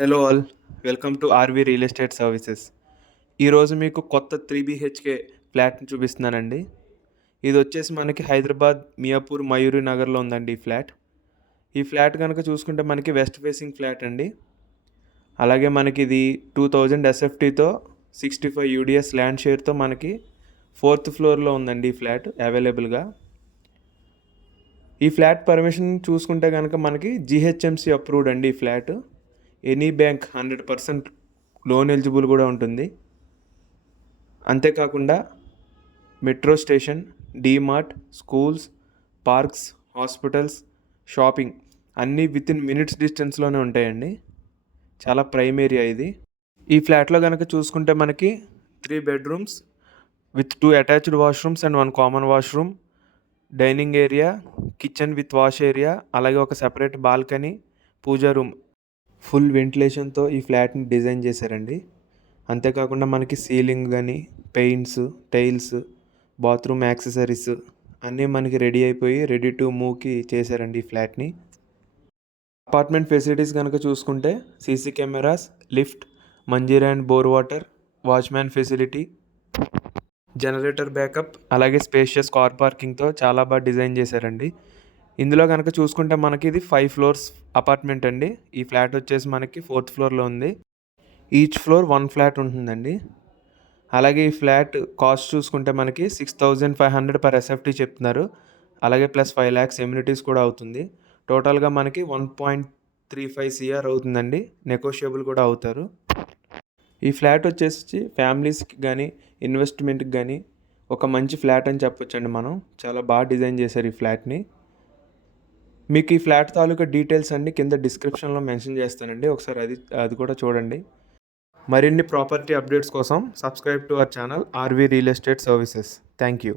Hello all, welcome to RV real estate services. ఈరోజు మీకు కొత్త 3 BHK ఫ్లాట్ని చూపిస్తున్నానండి. ఇది వచ్చేసి మనకి హైదరాబాద్ మియాపూర్ మయూరి నగర్లో ఉందండి ఈ ఫ్లాట్ కనుక చూసుకుంటే మనకి వెస్ట్ ఫేసింగ్ ఫ్లాట్ అండి. అలాగే మనకి ఇది 2000 SFTతో 65 UDS ల్యాండ్ షేర్తో మనకి 4th ఫ్లోర్లో ఉందండి ఈ ఫ్లాట్ అవైలబుల్గా. ఈ ఫ్లాట్ పర్మిషన్ చూసుకుంటే కనుక మనకి GHMC అప్రూవ్డ్ అండి ఈ flat. Any bank 100% loan eligible కూడా ఉంటుంది. అంతేకాకుండా metro station, DMart, schools, parks, hospitals, shopping అన్నీ వితిన్ మినిట్స్ డిస్టెన్స్లోనే ఉంటాయండి. చాలా ప్రైమ్ ఏరియా ఇది. ఈ ఫ్లాట్లో కనుక చూసుకుంటే మనకి 3 bedrooms with 2 attached washrooms and 1 common washroom, dining area, kitchen with wash area, అలాగే ఒక సెపరేట్ బాల్కనీ, పూజా రూమ్, ఫుల్ వెంటిలేషన్తో ఈ ఫ్లాట్ని డిజైన్ చేశారండి. అంతేకాకుండా మనకి సీలింగ్ కానీ పెయింట్స్, టైల్స్, బాత్రూమ్ యాక్సెసరీస్ అన్నీ మనకి రెడీ టు మూవ్కి చేశారండి ఈ ఫ్లాట్ని. అపార్ట్మెంట్ ఫెసిలిటీస్ కనుక చూసుకుంటే CC cameras, lift, Manjira and bore water, watchman facility, generator backup, అలాగే స్పేషియస్ కార్ పార్కింగ్తో చాలా బాగా డిజైన్ చేశారండి. ఇందులో కనుక చూసుకుంటే మనకి ఇది 5 floors అపార్ట్మెంట్ అండి. ఈ ఫ్లాట్ వచ్చేసి మనకి 4th ఫ్లోర్లో ఉంది. ఈచ్ ఫ్లోర్ 1 ఫ్లాట్ ఉంటుందండి. అలాగే ఈ ఫ్లాట్ కాస్ట్ చూసుకుంటే మనకి 6500 per SFT చెప్తున్నారు. అలాగే ప్లస్ 5 lakhs ఎమ్యూనిటీస్ కూడా అవుతుంది. టోటల్గా మనకి 1.35 CR అవుతుందండి. నెగోషియబుల్ కూడా అవుతారు. ఈ ఫ్లాట్ వచ్చేసి ఫ్యామిలీస్కి కానీ ఇన్వెస్ట్మెంట్కి కానీ ఒక మంచి ఫ్లాట్ అని చెప్పొచ్చండి. మనం చాలా బాగా డిజైన్ చేశారు ఈ ఫ్లాట్ని. మీకు ఈ ఫ్లాట్ తాలూకా డీటెయిల్స్ అన్నీ కింద డిస్క్రిప్షన్లో మెన్షన్ చేస్తానండి. ఒకసారి అది కూడా చూడండి. మరిన్ని ప్రాపర్టీ అప్డేట్స్ కోసం subscribe to our channel RV real estate services. Thank you.